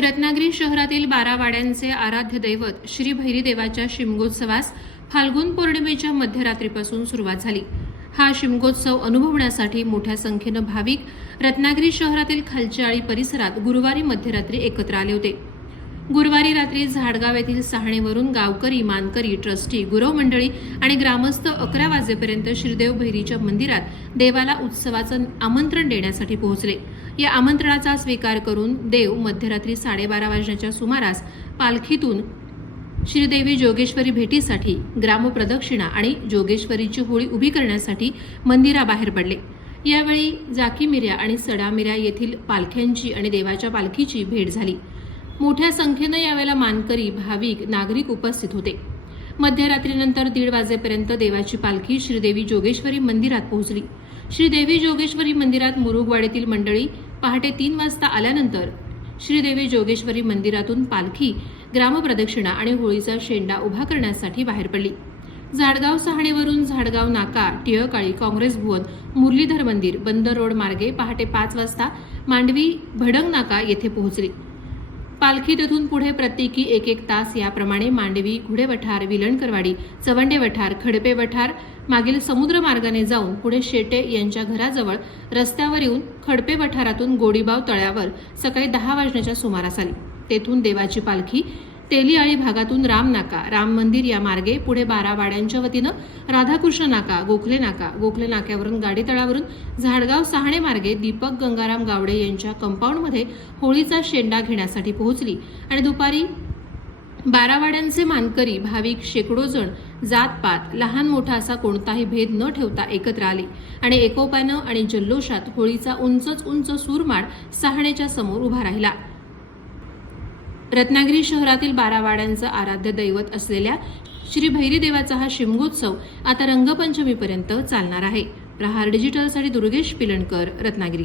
रत्नागिरी शहरातील बारा वाड्यांचे आराध्य दैवत श्री भैरीदेवाच्या शिमगोत्सवास फाल्गुन पौर्णिमेच्या मध्यरात्रीपासून सुरुवात झाली. हा शिमगोत्सव अनुभवण्यासाठी मोठ्या संख्येनं भाविक रत्नागिरी शहरातील खालच्याळी परिसरात गुरुवारी मध्यरात्री एकत्र आले होते. गुरुवारी रात्री झाडगाव येथील सहाणेवरून गावकरी मानकरी ट्रस्टी गुरव मंडळी आणि ग्रामस्थ अकरा वाजेपर्यंत श्रीदेव भैरीच्या मंदिरात देवाला उत्सवाचं आमंत्रण देण्यासाठी पोहोचले. या आमंत्रणाचा स्वीकार करून देव मध्यरात्री साडेबारा वाजण्याच्या सुमारास पालखीतून श्रीदेवी जोगेश्वरी भेटीसाठी ग्रामप्रदक्षिणा आणि जोगेश्वरीची होळी उभी करण्यासाठी मंदिराबाहेर पडले. यावेळी जाकीमिऱ्या आणि सडामिऱ्या येथील पालख्यांची आणि देवाच्या पालखीची भेट झाली. मोठ्या संख्येनं यावेळेला मानकरी भाविक नागरिक उपस्थित होते. मध्यरात्रीनंतर दीड वाजेपर्यंत देवाची पालखी श्रीदेवी जोगेश्वरी मंदिरात पोहोचली. श्रीदेवी जोगेश्वरी मंदिरात मुरुगवाड्यातील मंडळी पहाटे तीन वाजता आल्यानंतर श्रीदेवी जोगेश्वरी मंदिरातून पालखी ग्रामप्रदक्षिणा आणि होळीचा शेंडा उभा करण्यासाठी बाहेर पडली. झाडगाव सहाणेवरून झाडगाव नाका टिळकाळी काँग्रेस भुवन मुरलीधर मंदिर बंदर रोड मार्गे पहाटे पाच वाजता मांडवी भडंग नाका येथे पोहोचली. पालखी तेथून पुढे प्रत्येकी एक एक तास याप्रमाणे मांडवी घुडेवठार विलणकरवाडी चवंडे वठार खडपे वठार मागील समुद्र मार्गाने जाऊन पुढे शेटे यांच्या घराजवळ रस्त्यावर येऊन खडपे वठारातून गोडीबाव तळ्यावर सकाळी दहा वाजण्याच्या सुमारास आली. तेथून देवाची पालखी तेलीआळी भागातून राम नाका राम मंदिर या मार्गे पुढे बारा वाड्यांच्या वतीनं राधाकृष्ण नाका गोखले नाका गोखले नाक्यावरून गाडी तळावरून झाडगाव सहाणे मार्गे दीपक गंगाराम गावडे यांच्या कंपाऊंडमध्ये होळीचा शेंडा घेण्यासाठी पोहोचली. आणि दुपारी बारावाड्यांचे मानकरी भाविक शेकडो जण जातपात लहान मोठा असा कोणताही भेद न ठेवता एकत्र आले. आणि एकोप्यानं आणि जल्लोषात होळीचा उंचच उंच सूरमाड सहाणेच्या समोर उभा राहिला. रत्नागिरी शहरातील बारावाड्यांचं आराध्य दैवत असलेल्या श्री भैरीदेवाचा हा शिमगोत्सव आता रंगपंचमीपर्यंत चालणार आहे. प्रहार डिजिटलसाठी दुर्गेश पिलणकर रत्नागिरी.